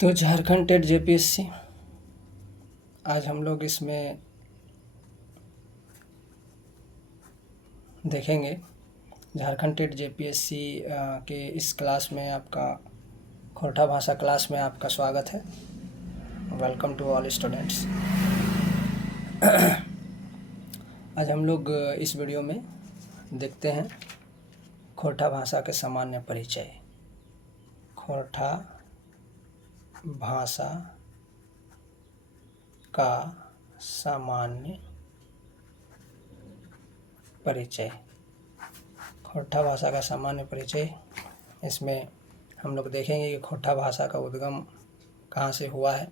तो Jharkhand TET JPSC आज हम लोग इसमें देखेंगे। झारखंड टेट जेपीएससी के इस क्लास में आपका खोरठा भाषा क्लास में आपका स्वागत है। Welcome to all students. आज हम लोग इस वीडियो में देखते हैं खोरठा भाषा के सामान्य परिचय। खोरठा भाषा का सामान्य परिचय। खोरठा भाषा का सामान्य परिचय, इसमें हम लोग देखेंगे कि खोरठा भाषा का उद्गम कहाँ से हुआ है,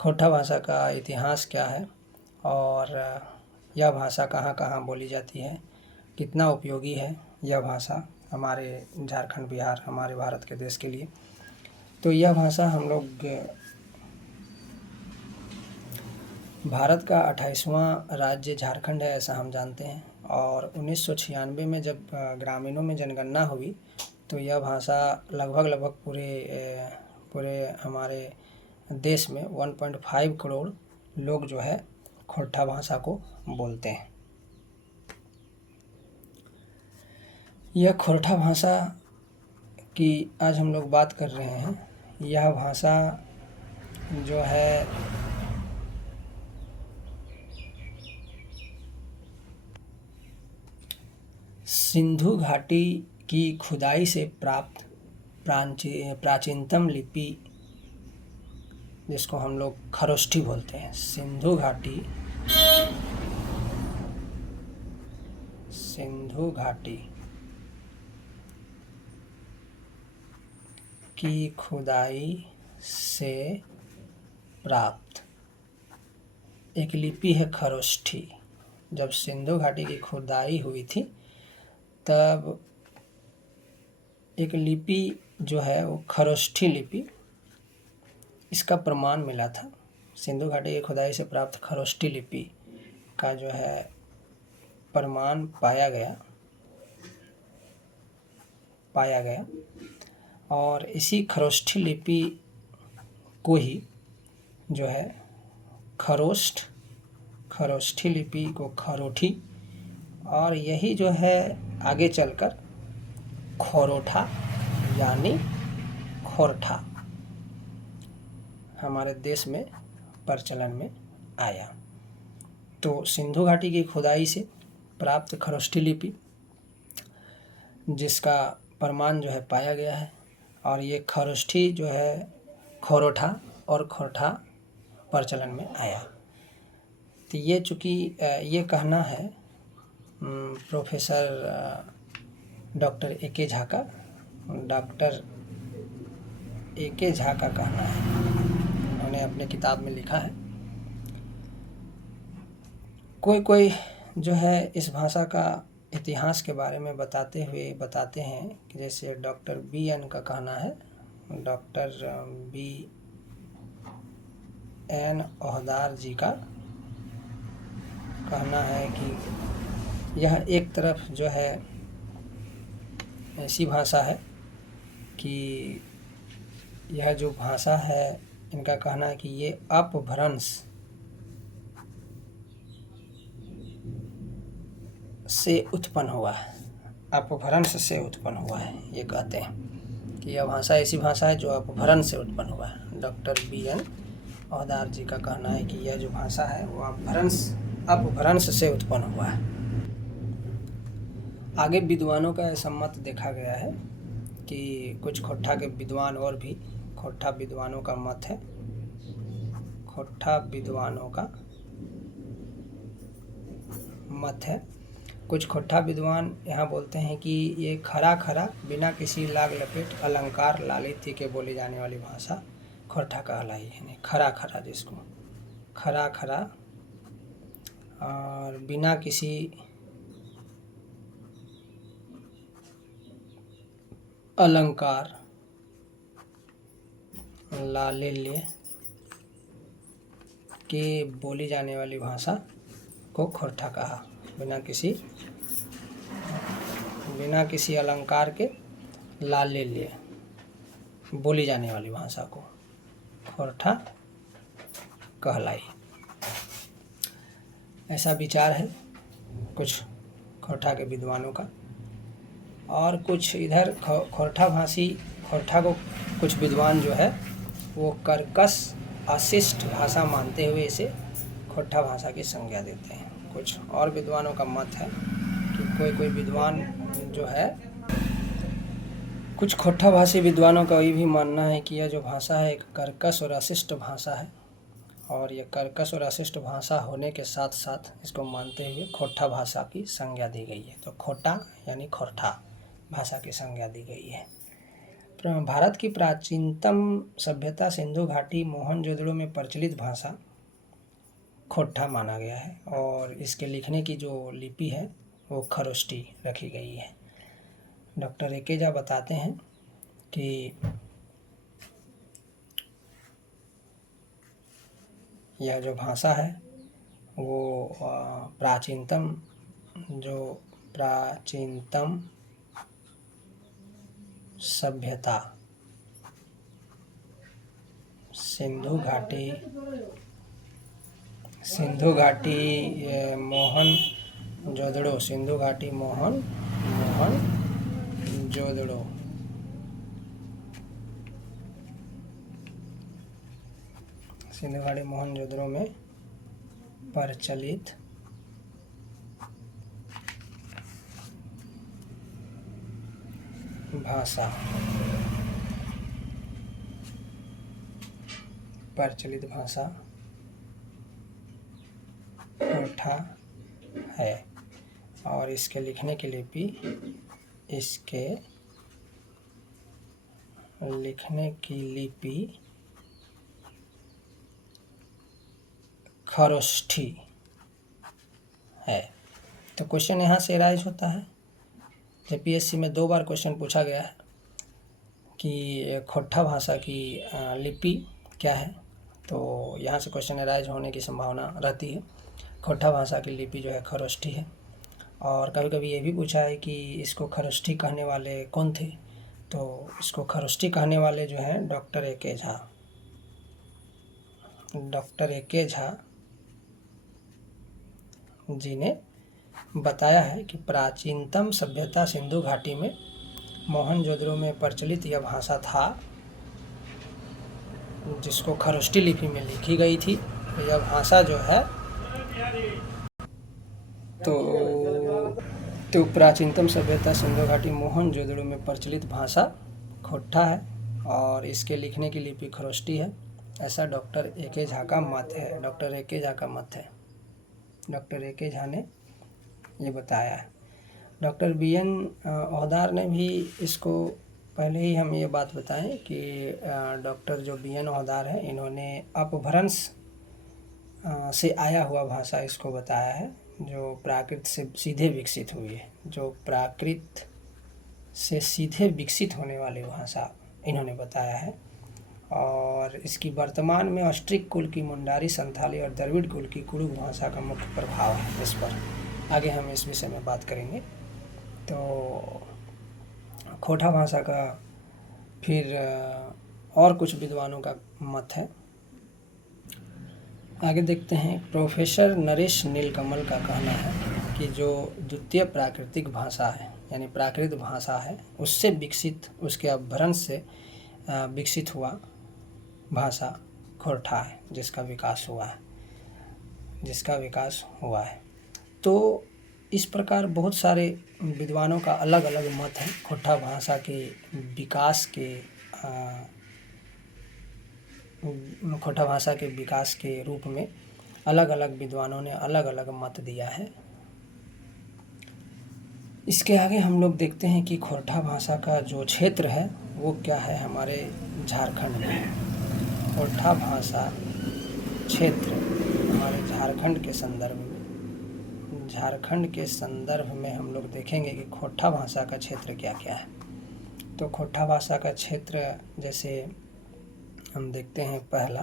खोरठा भाषा का इतिहास क्या है और यह भाषा कहाँ कहाँ बोली जाती है, कितना उपयोगी है यह भाषा हमारे झारखंड बिहार हमारे भारत के देश के लिए। तो यह भाषा हम लोग भारत का 28वां राज्य झारखंड है ऐसा हम जानते हैं, और 1996 में जब ग्रामीणों में जनगणना हुई तो यह भाषा लगभग पूरे हमारे देश में 1.5 करोड़ लोग जो है खोरठा भाषा को बोलते हैं। यह खोरठा भाषा की आज हम लोग बात कर रहे हैं। यह भाषा जो है सिंधु घाटी की खुदाई से प्राप्त प्राचीनतम लिपि, जिसको हम लोग खरोष्ठी बोलते हैं। सिंधु घाटी की खुदाई से प्राप्त एक लिपि है खरोष्ठी। जब सिंधु घाटी की खुदाई हुई थी तब एक लिपि जो है वो खरोष्ठी लिपि, इसका प्रमाण मिला था। सिंधु घाटी की खुदाई से प्राप्त खरोष्ठी लिपि का जो है प्रमाण पाया गया और इसी खरोष्ठी लिपि को ही जो है खरोष्ठी लिपि को खरोठी, और यही जो है आगे चलकर खोरोठा यानी खोरठा हमारे देश में प्रचलन में आया। तो सिंधु घाटी की खुदाई से प्राप्त खरोष्ठी लिपि जिसका प्रमाण जो है पाया गया है, और ये खरोष्ठी जो है खोरोठा और खोरठा प्रचलन में आया। तो ये चूँकि ये कहना है प्रोफेसर डॉक्टर ए.के. झा का कहना है, उन्होंने अपने किताब में लिखा है। कोई जो है इस भाषा का इतिहास के बारे में बताते हैं कि जैसे डॉक्टर बी.एन. का कहना है, डॉक्टर बी.एन. ओहदार जी का कहना है कि यह एक तरफ जो है ऐसी भाषा है कि यह जो भाषा है, इनका कहना है कि ये अपभ्रंश से उत्पन्न हुआ है। अपभ्रंश से उत्पन्न हुआ है, ये कहते हैं कि यह भाषा ऐसी भाषा है जो अपभ्रंश से उत्पन्न हुआ है। Doctor BN. ओहदार जी का कहना है कि यह जो भाषा है वो अपभ्रंश से उत्पन्न हुआ है। आगे विद्वानों का ऐसा मत देखा गया है कि कुछ खोरठा के विद्वान और भी खोरठा विद्वानों का मत है। कुछ खोरठा विद्वान यहाँ बोलते हैं कि ये खरा बिना किसी लाग लपेट अलंकार लालित्य के बोली जाने वाली भाषा खोरठा कहलाई है। खरा जिसको खरा और बिना किसी अलंकार लालिल्य के बोली जाने वाली भाषा को खोरठा कहा। बिना किसी अलंकार के लालिल्य बोली जाने वाली भाषा को खोरठा कहलाई। ऐसा विचार है कुछ खोरठा के विद्वानों का। और कुछ इधर खोरठा भाषी, खोरठा को कुछ विद्वान जो है वो कर्कश अशिष्ट भाषा मानते हुए इसे खोरठा भाषा की संज्ञा देते हैं। कुछ और विद्वानों का मत है कि कोई विद्वान जो है, कुछ खोरठा भाषी विद्वानों का ये भी मानना है कि यह जो भाषा है एक कर्कश और अशिष्ट भाषा है, और ये कर्कश और अशिष्ट भाषा होने के साथ साथ इसको मानते हुए खोरठा भाषा की संज्ञा दी गई है। तो खोटा यानी खोरठा भाषा की संज्ञा दी गई है। भारत की प्राचीनतम सभ्यता सिंधु घाटी मोहनजोदड़ो में प्रचलित भाषा खोरठा माना गया है, और इसके लिखने की जो लिपि है वो खरोष्ठी रखी गई है। डॉक्टर एकेजा बताते हैं कि यह जो भाषा है वो प्राचीनतम सभ्यता सिंधु घाटी मोहनजोदड़ो सिंधु घाटी मोहनजोदड़ो में प्रचलित भाषा खोरठा है, और इसके लिखने की लिपि खरोष्ठी है। तो क्वेश्चन यहाँ से राइज होता है, जेपीएससी में 2 बार क्वेश्चन पूछा गया है कि खोरठा भाषा की लिपि क्या है, तो यहाँ से क्वेश्चन राइज होने की संभावना रहती है। खोरठा भाषा की लिपि जो है खरोष्ठी है। और कभी कभी ये भी पूछा है कि इसको खरोष्ठी कहने वाले कौन थे, तो इसको खरोष्ठी कहने वाले जो हैं डॉक्टर एके झा जी ने बताया है कि प्राचीनतम सभ्यता सिंधु घाटी में मोहनजोदड़ो में प्रचलित यह भाषा था, जिसको खरोष्ठी लिपि में लिखी गई थी। यह भाषा जो है तो प्राचीनतम सभ्यता सिंधु घाटी मोहनजोदड़ो में प्रचलित भाषा खोरठा है, और इसके लिखने की लिपि खरोष्ठी है। ऐसा डॉक्टर एके झा का मत है। डॉक्टर एके झा ने ये बताया है। डॉक्टर बीएन ओहदार ने भी इसको, पहले ही हम ये बात बताएं कि डॉक्टर जो बीएन ओहदार है, इन्होंने अपभ्रंश से आया हुआ भाषा इसको बताया है, जो प्राकृत से सीधे विकसित हुई है। जो प्राकृत से सीधे विकसित होने वाली भाषा इन्होंने बताया है। और इसकी वर्तमान में ऑस्ट्रिक कुल की मुंडारी, संथाली और द्रविड़ कुल की कुड़ुक भाषा का मुख्य प्रभाव है इस पर। आगे हम इस विषय में बात करेंगे। तो खोरठा भाषा का फिर और कुछ विद्वानों का मत है। आगे देखते हैं। प्रोफेसर नरेश नीलकमल का कहना है कि जो द्वितीय प्राकृतिक भाषा है, यानी प्राकृत भाषा है, उससे विकसित, उसके अपभ्रंश से विकसित हुआ भाषा खोरठा है, जिसका विकास हुआ है। तो इस प्रकार बहुत सारे विद्वानों का अलग अलग मत है। खोरठा भाषा के विकास के रूप में अलग अलग विद्वानों ने अलग अलग मत दिया है। इसके आगे हम लोग देखते हैं कि खोरठा भाषा का जो क्षेत्र है वो क्या है हमारे झारखंड में। खोरठा भाषा क्षेत्र हमारे झारखंड के संदर्भ में हम लोग देखेंगे कि खोरठा भाषा का क्षेत्र क्या क्या है। तो खोरठा भाषा का क्षेत्र जैसे हम देखते हैं, पहला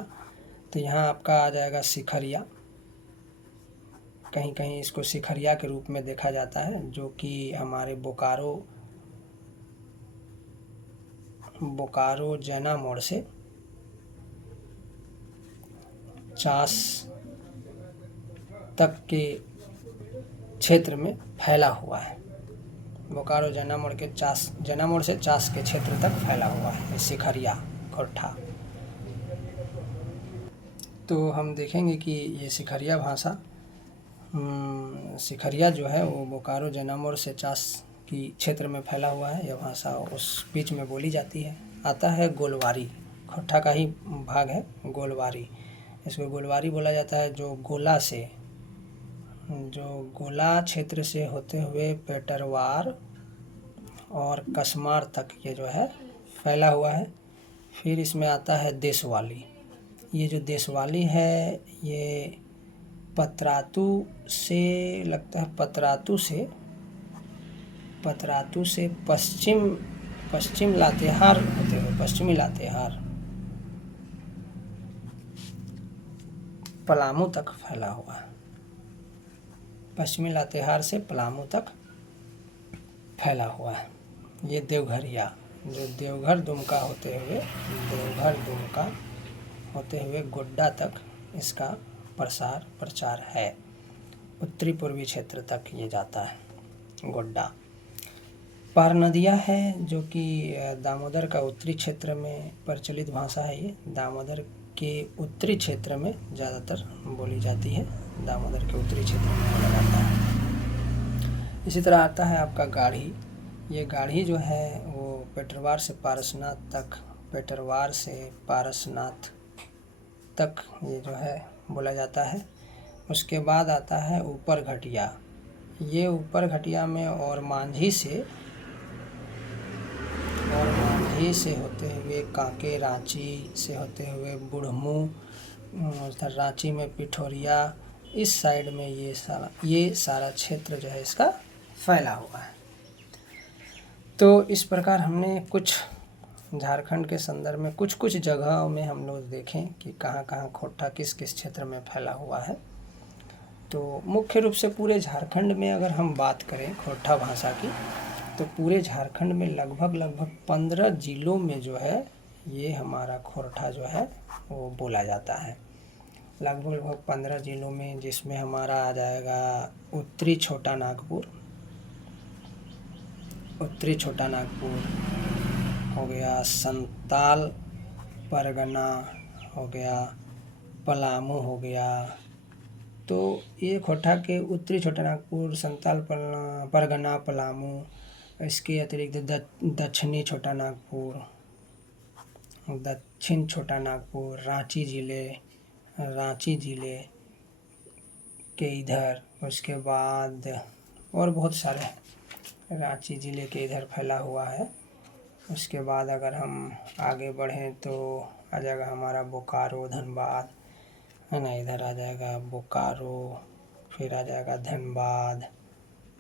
तो यहाँ आपका आ जाएगा सिखरिया। कहीं कहीं इसको सिखरिया के रूप में देखा जाता है, जो कि हमारे बोकारो जैना मोड़ से चास तक के क्षेत्र में फैला हुआ है। बोकारो जना मोड़ से चास के क्षेत्र तक फैला हुआ है सिखरिया खोरठा। तो हम देखेंगे कि ये सिखरिया भाषा सिखरिया जो है वो बोकारो जना मोड़ से चास की क्षेत्र में फैला हुआ है। यह भाषा उस बीच में बोली जाती है। आता है गोलवारी, खोरठा का ही भाग है गोलवारी। इसको गोलवारी बोला जाता है, जो गोला क्षेत्र से होते हुए पेटरवार और कसमार तक ये जो है फैला हुआ है। फिर इसमें आता है देशवाली। ये जो देशवाली है ये पतरातू से लगता है, पतरातू से पश्चिम लातेहार होते हुए पश्चिमी लातेहार पलामू तक फैला हुआ है। पश्चिमी लातेहार से पलामू तक फैला हुआ है। ये देवघरिया, जो देवघर दुमका होते हुए गोड्डा तक इसका प्रचार है। उत्तरी पूर्वी क्षेत्र तक ये जाता है गोड्डा। पार नदिया है जो कि दामोदर का उत्तरी क्षेत्र में प्रचलित भाषा है। ये दामोदर के उत्तरी क्षेत्र में ज़्यादातर बोली जाती है। दामोदर के उत्तरी क्षेत्र में बोला जाता है। इसी तरह आता है आपका गाढ़ी। ये गाढ़ी जो है वो पेटरवार से पारसनाथ तक ये जो है बोला जाता है। उसके बाद आता है ऊपर घटिया। ये ऊपर घटिया में और मांझी से होते हुए कांके, रांची से होते हुए बुढ़मू, रांची में पिठोरिया, इस साइड में ये सारा क्षेत्र जो है इसका फैला हुआ है। तो इस प्रकार हमने कुछ झारखंड के संदर्भ में कुछ जगहों में हम लोग देखें कि कहाँ खोरठा किस क्षेत्र में फैला हुआ है। तो मुख्य रूप से पूरे झारखंड में अगर हम बात करें खोरठा भाषा की, तो पूरे झारखंड में लगभग 15 जिलों में जो है ये हमारा खोरठा जो है वो बोला जाता है। लगभग 15 जिलों में, जिसमें हमारा आ जाएगा उत्तरी छोटा नागपुर हो गया, संताल परगना हो गया, पलामू हो गया। तो ये खोरठा के उत्तरी छोटा नागपुर, संताल परगना, पलामू, इसके अतिरिक्त दक्षिण छोटा नागपुर, रांची जिले के इधर, उसके बाद और बहुत सारे रांची ज़िले के इधर फैला हुआ है। उसके बाद अगर हम आगे बढ़ें तो आ जाएगा हमारा बोकारो, धनबाद, है ना। इधर आ जाएगा बोकारो, फिर आ जाएगा धनबाद,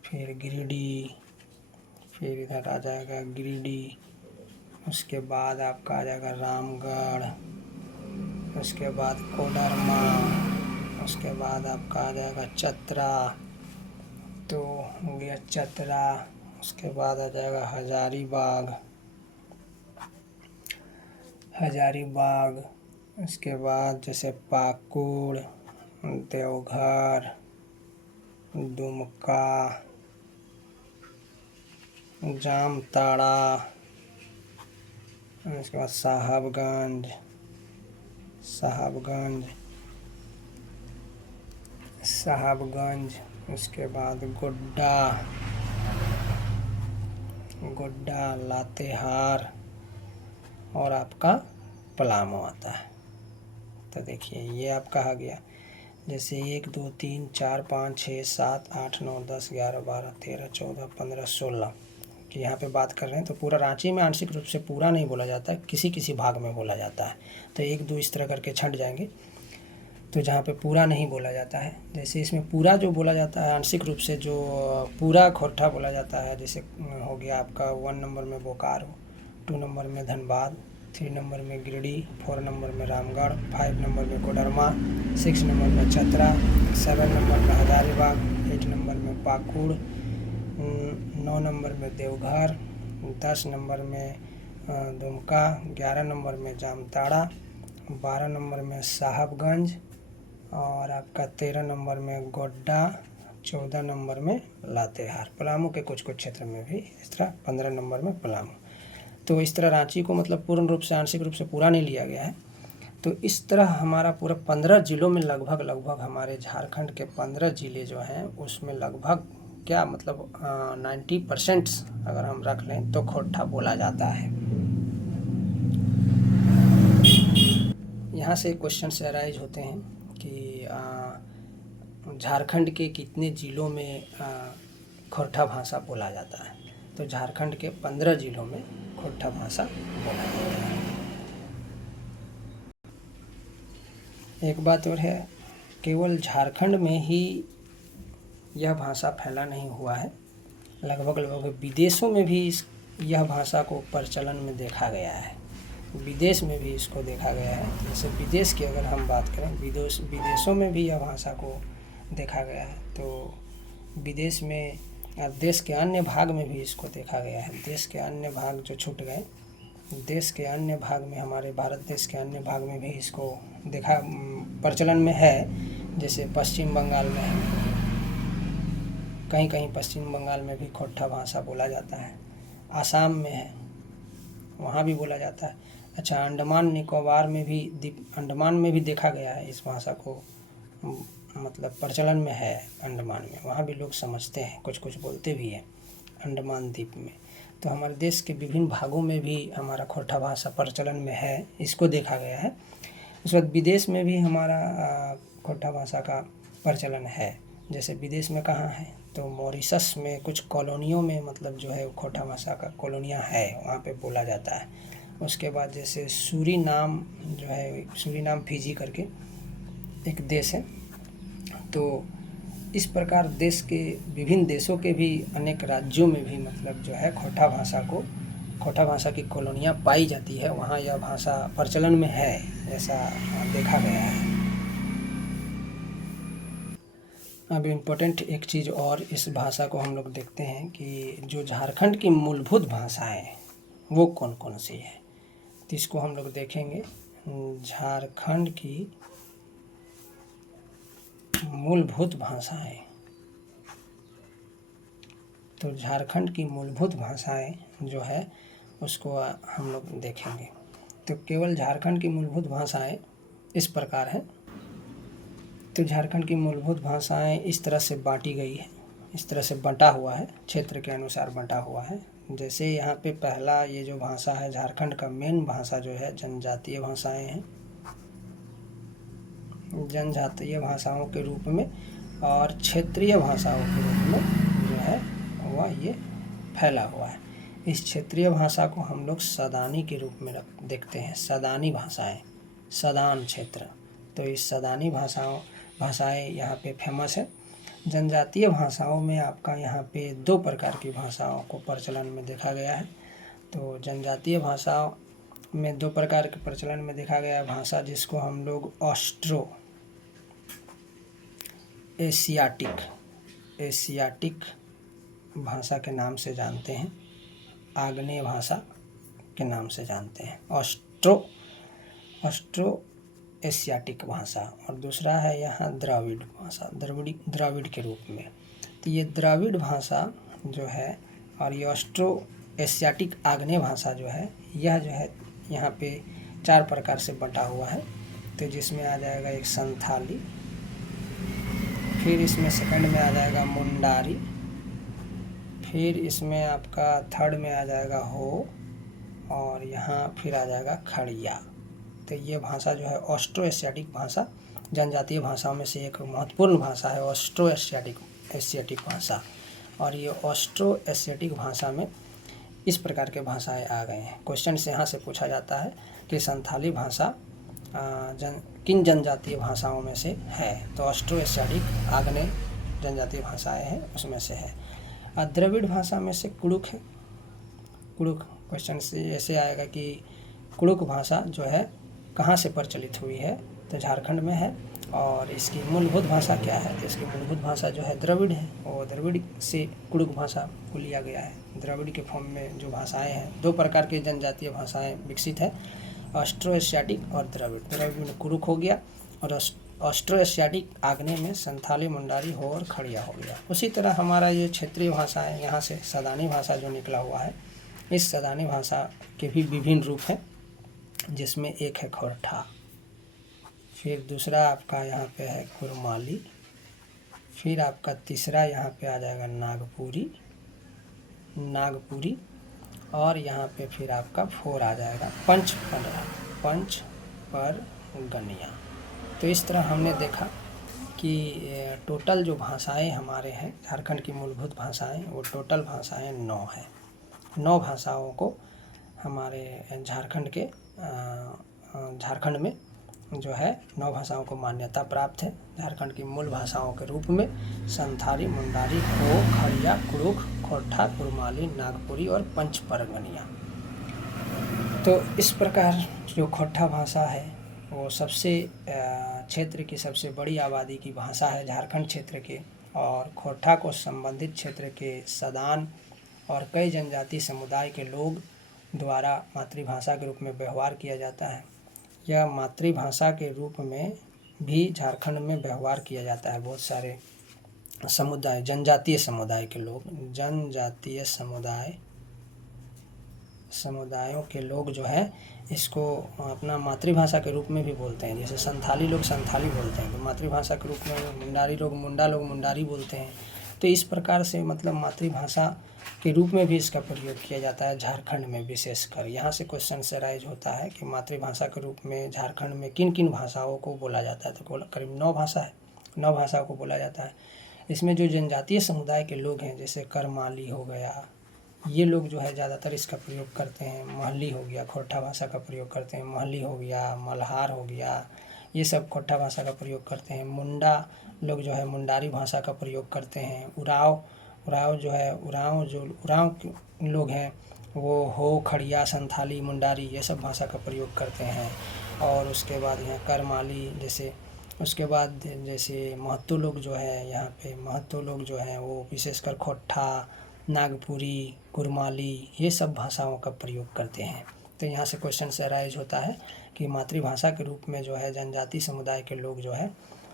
फिर गिरिडीह, फिर इधर आ जाएगा गिरिडीह। उसके बाद आपका आ जाएगा रामगढ़, उसके बाद कोडरमा, उसके बाद आपका आ जाएगा चतरा, तो हो गया चतरा। उसके बाद आ जाएगा हजारीबाग। उसके बाद जैसे पाकुड़, देवघर, दुमका, जामताड़ा, उसके बाद साहबगंज, उसके बाद गोड्डा, लातेहार और आपका पलामू आता है। तो देखिए ये आपका आ गया। जैसे 1 2 3 4 5 6 7 8 9 10 11 12 13 14 15 16 कि यहाँ पे बात कर रहे हैं। तो पूरा रांची में आंशिक रूप से पूरा नहीं बोला जाता है, किसी भाग में बोला जाता है। तो 1 2 इस तरह करके छंट जाएंगे। तो जहाँ पे पूरा नहीं बोला जाता है, जैसे इसमें पूरा जो बोला जाता है आंशिक रूप से, जो पूरा खोरठा बोला जाता है, जैसे हो गया आपका 1 नंबर में बोकारो, 2 नंबर में धनबाद, 3 नंबर में गिरिडीह, 4 नंबर में रामगढ़, 5 नंबर में कोडरमा, 6 नंबर में चतरा, 7 नंबर में हजारीबाग, 8 नंबर में पाकुड़, 9 नंबर में देवघर, 10 नंबर में दुमका, 11 नंबर में जामताड़ा, 12 नंबर में साहबगंज, और आपका 13 नंबर में गोड्डा, 14 नंबर में लातेहार। पलामू के कुछ कुछ क्षेत्र में भी इस तरह 15 नंबर में पलामू। तो इस तरह रांची को मतलब पूर्ण रूप से आंशिक रूप से पूरा नहीं लिया गया है। तो इस तरह हमारा पूरा 15 ज़िलों में लगभग हमारे झारखंड के 15 ज़िले जो हैं उसमें लगभग क्या मतलब 90% अगर हम रख लें तो खोरठा बोला जाता है। यहाँ से क्वेश्चन से अराइज होते हैं कि झारखंड के कितने ज़िलों में खोरठा भाषा बोला जाता है। तो झारखंड के 15 ज़िलों में खोरठा भाषा बोला जाता है। एक बात और है, केवल झारखंड में ही यह भाषा फैला नहीं हुआ है, लगभग विदेशों में भी यह भाषा को प्रचलन में देखा गया है। विदेश में भी इसको देखा गया है। जैसे विदेश की अगर हम बात करें, विदेशों में भी यह भाषा को देखा गया है। तो विदेश में देश के अन्य भाग में भी इसको देखा गया है। देश के अन्य भाग जो छूट गए, देश के अन्य भाग में, हमारे भारत देश के अन्य भाग में भी इसको देखा प्रचलन में है। जैसे पश्चिम बंगाल में है, कहीं कहीं पश्चिम बंगाल में भी खोरठा भाषा बोला जाता है। आसाम में है, वहाँ भी बोला जाता है। अच्छा, अंडमान निकोबार में भी, अंडमान में भी देखा गया है इस भाषा को, मतलब प्रचलन में है अंडमान में, वहाँ भी लोग समझते हैं, कुछ कुछ बोलते भी हैं अंडमान द्वीप में। तो हमारे देश के विभिन्न भागों में भी हमारा खोरठा भाषा प्रचलन में है, इसको देखा गया है। उसके बाद विदेश में भी हमारा खोरठा भाषा का प्रचलन है। जैसे विदेश में कहाँ है, तो मॉरिशस में कुछ कॉलोनियों में मतलब जो है खोरठा भाषा का कॉलोनियाँ है, वहाँ पे बोला जाता है। उसके बाद जैसे सूरीनाम जो है, सूरीनाम फिजी करके एक देश है। तो इस प्रकार देश के विभिन्न देशों के भी अनेक राज्यों में भी मतलब जो है खोरठा भाषा की कॉलोनियाँ पाई जाती है, वहाँ यह भाषा प्रचलन में है, ऐसा देखा गया है। अब इम्पोर्टेंट एक चीज़ और इस भाषा को हम लोग देखते हैं कि जो झारखंड की मूलभूत भाषाएं वो कौन कौन सी है, तो इसको हम लोग देखेंगे। झारखंड की मूलभूत भाषाएं, तो झारखंड की मूलभूत भाषाएं जो है उसको हम लोग देखेंगे। तो केवल झारखंड की मूलभूत भाषाएं इस प्रकार हैं। तो झारखंड की मूलभूत भाषाएं इस तरह से बांटी गई है, इस तरह से बंटा हुआ है, क्षेत्र के अनुसार बंटा हुआ है। जैसे यहाँ पे पहला ये जो भाषा है, झारखंड का मेन भाषा जो है जनजातीय भाषाएं हैं, जनजातीय भाषाओं के रूप में और क्षेत्रीय भाषाओं के रूप में जो है वह ये फैला हुआ है। इस क्षेत्रीय भाषा को हम लोग सदानी के रूप में देखते हैं, सदानी भाषाएं, सदान क्षेत्र। तो इस सदानी भाषाएं यहाँ पे फेमस है। जनजातीय भाषाओं में आपका यहाँ पे 2 प्रकार की भाषाओं को प्रचलन में देखा गया है। तो जनजातीय भाषाओं में 2 प्रकार के प्रचलन में देखा गया है भाषा, जिसको हम लोग ऑस्ट्रो एशियाटिक भाषा के नाम से जानते हैं, आग्नेय भाषा के नाम से जानते हैं, ऑस्ट्रो एशियाटिक भाषा। और दूसरा है यहाँ द्राविड़ भाषा, द्राविड़ के रूप में। तो ये द्राविड़ भाषा जो है और ये ऑस्ट्रो एशियाटिक आग्नेय भाषा जो है, यह जो है यहाँ पे 4 प्रकार से बंटा हुआ है। तो जिसमें आ जाएगा एक संथाली, फिर इसमें सेकंड में आ जाएगा मुंडारी, फिर इसमें आपका थर्ड में आ जाएगा हो, और यहाँ फिर आ जाएगा खड़िया। तो ये भाषा जो है ऑस्ट्रो एशियाटिक भाषा, जनजातीय भाषाओं में से एक महत्वपूर्ण भाषा है ऑस्ट्रो एशियाटिक भाषा। और ये ऑस्ट्रो एशियाटिक भाषा में इस प्रकार के भाषाएं आ गए हैं। क्वेश्चन से यहाँ से पूछा जाता है कि संथाली भाषा किन जनजातीय भाषाओं में से है, तो ऑस्ट्रो एशियाटिक आग्नेय जनजातीय भाषाएं हैं उसमें से है। द्रविड़ भाषा में से कुड़ुक है। कुड़ुक क्वेश्चन से ऐसे आएगा कि कुड़ुक भाषा जो है कहाँ से प्रचलित हुई है, तो झारखंड में है। और इसकी मूलभूत भाषा क्या है, तो इसकी मूलभूत भाषा जो है द्रविड़ है, और द्रविड़ से कुड़ुक भाषा को लिया गया है। द्रविड़ के फॉर्म में जो भाषाएं हैं, 2 प्रकार की जनजातीय भाषाएं विकसित है, ऑस्ट्रो एशियाटिक और द्रविड़। द्रविड़ में कुड़ुक हो गया और ऑस्ट्रो एशियाटिक आग्नेय में संथाली, मुंडारी, हो और खड़िया हो गया। उसी तरह हमारा ये क्षेत्रीय भाषा है, यहाँ से सदानी भाषा जो निकला हुआ है, इस सदानी भाषा के भी विभिन्न रूप हैं, जिसमें एक है खोरठा, फिर दूसरा आपका यहाँ पे है कुरमाली, फिर आपका तीसरा यहाँ पे आ जाएगा नागपुरी, और यहाँ पे फिर आपका 4 आ जाएगा पंचपरगनिया। तो इस तरह हमने देखा कि टोटल जो भाषाएं हमारे हैं झारखंड की मूलभूत भाषाएं, वो टोटल भाषाएं 9 हैं। 9 भाषाओं को हमारे झारखंड में जो है 9 भाषाओं को मान्यता प्राप्त है। झारखंड की मूल भाषाओं के रूप में संथाली, मुंडारी, हो, खड़िया, कुरुख, खोरठा, कुरमाली, नागपुरी और पंचपरगनिया। तो इस प्रकार जो खोरठा भाषा है वो क्षेत्र की सबसे बड़ी आबादी की भाषा है झारखंड क्षेत्र के, और खोरठा को संबंधित क्षेत्र के सदान और कई जनजाति समुदाय के लोग द्वारा मातृभाषा के रूप में व्यवहार किया जाता है। यह मातृभाषा के रूप में भी झारखंड में व्यवहार किया जाता है। बहुत सारे जनजातीय समुदाय के लोग, जनजातीय समुदायों के लोग जो है इसको अपना मातृभाषा के रूप में भी बोलते हैं। जैसे संथाली लोग संथाली बोलते हैं, तो मातृभाषा के रूप में मुंडारी लोग मुंडारी बोलते हैं। तो इस प्रकार से मतलब मातृभाषा के रूप में भी इसका प्रयोग किया जाता है झारखंड में विशेषकर। यहाँ से क्वेश्चन से राइज होता है कि मातृभाषा के रूप में झारखंड में किन किन भाषाओं को बोला जाता है, तो करीब 9 भाषा है, 9 भाषा को बोला जाता है। इसमें जो जनजातीय समुदाय के लोग हैं, जैसे करमाली हो गया, ये लोग जो है ज़्यादातर इसका प्रयोग करते हैं। महली हो गया, खोरठा भाषा का प्रयोग करते हैं। महली हो गया, मल्हार हो गया, ये सब खोरठा भाषा का प्रयोग करते हैं। मुंडा लोग जो है मुंडारी भाषा का प्रयोग करते हैं। उराव लोग हैं वो हो, खड़िया, संथाली, मुंडारी ये सब भाषा का प्रयोग करते हैं। और उसके बाद यहाँ करमाली जैसे महतो लोग जो है, यहाँ पे महतो लोग जो हैं वो विशेषकर खोरठा, नागपुरी, कुरमाली ये सब भाषाओं का प्रयोग करते हैं। तो यहाँ से क्वेश्चन से राइज होता है कि मातृभाषा के रूप में जो है जनजाति समुदाय के लोग जो है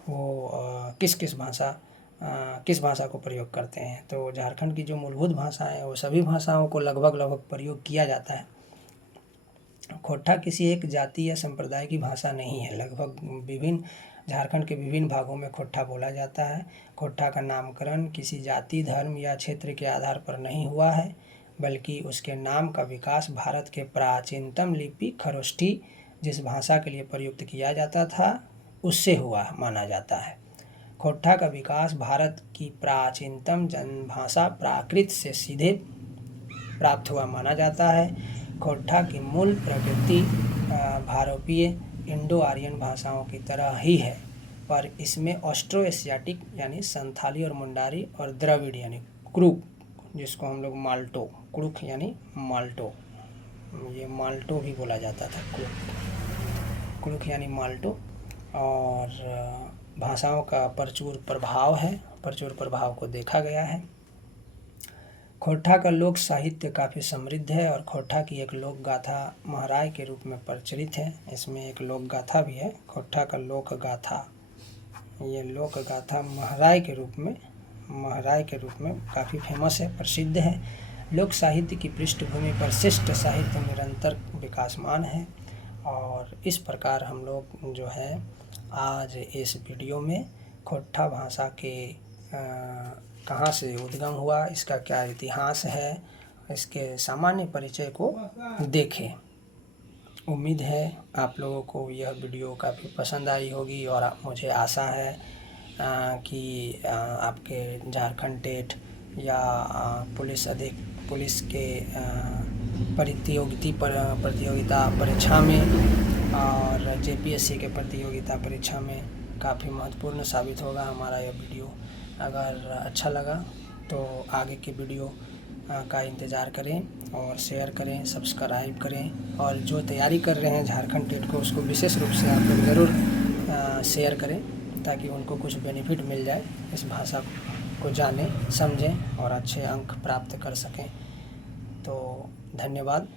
वो किस भाषा को प्रयोग करते हैं। तो झारखंड की जो मूलभूत भाषा है वो सभी भाषाओं को लगभग प्रयोग किया जाता है। खोरठा किसी एक जाति या संप्रदाय की भाषा नहीं है। लगभग झारखंड के विभिन्न भागों में खोरठा बोला जाता है। खोरठा का नामकरण किसी जाति, धर्म या क्षेत्र के आधार पर नहीं हुआ है, बल्कि उसके नाम का विकास भारत के प्राचीनतम लिपि खरोष्ठी जिस भाषा के लिए प्रयुक्त किया जाता था उससे हुआ माना जाता है। खोरठा का विकास भारत की प्राचीनतम जनभाषा प्राकृत से सीधे प्राप्त हुआ माना जाता है। खोरठा की मूल प्रकृति भारोपीय इंडो आर्यन भाषाओं की तरह ही है, पर इसमें ऑस्ट्रो एशियाटिक यानी संथाली और मुंडारी और द्रविड़ यानी क्रुक, जिसको हम लोग माल्टो, क्रुक यानी माल्टो, ये माल्टो भी बोला जाता था, क्रुक यानी माल्टो, और भाषाओं का प्रचुर प्रभाव को देखा गया है। खोरठा का लोक साहित्य काफ़ी समृद्ध है और खोरठा की एक लोक गाथा महराय के रूप में प्रचलित है। इसमें एक लोक गाथा भी है, खोरठा का लोक गाथा। ये लोक गाथा महराय के रूप में काफ़ी फेमस है, प्रसिद्ध है। लोक साहित्य की पृष्ठभूमि पर शिष्ट साहित्य निरंतर विकासमान है। और इस प्रकार हम लोग जो है आज इस वीडियो में खोरठा भाषा के कहाँ से उद्गम हुआ, इसका क्या इतिहास है, इसके सामान्य परिचय को देखें। उम्मीद है आप लोगों को यह वीडियो काफ़ी पसंद आई होगी और मुझे आशा है कि आपके झारखंड टेट या पुलिस के प्रतियोगिता परीक्षा में और जेपीएससी के प्रतियोगिता परीक्षा में काफ़ी महत्वपूर्ण साबित होगा हमारा यह वीडियो। अगर अच्छा लगा तो आगे के वीडियो का इंतज़ार करें और शेयर करें, सब्सक्राइब करें, और जो तैयारी कर रहे हैं झारखंड टेट को उसको विशेष रूप से आप लोग ज़रूर शेयर करें ताकि उनको कुछ बेनिफिट मिल जाए, इस भाषा को जानें, समझें और अच्छे अंक प्राप्त कर सकें। तो धन्यवाद।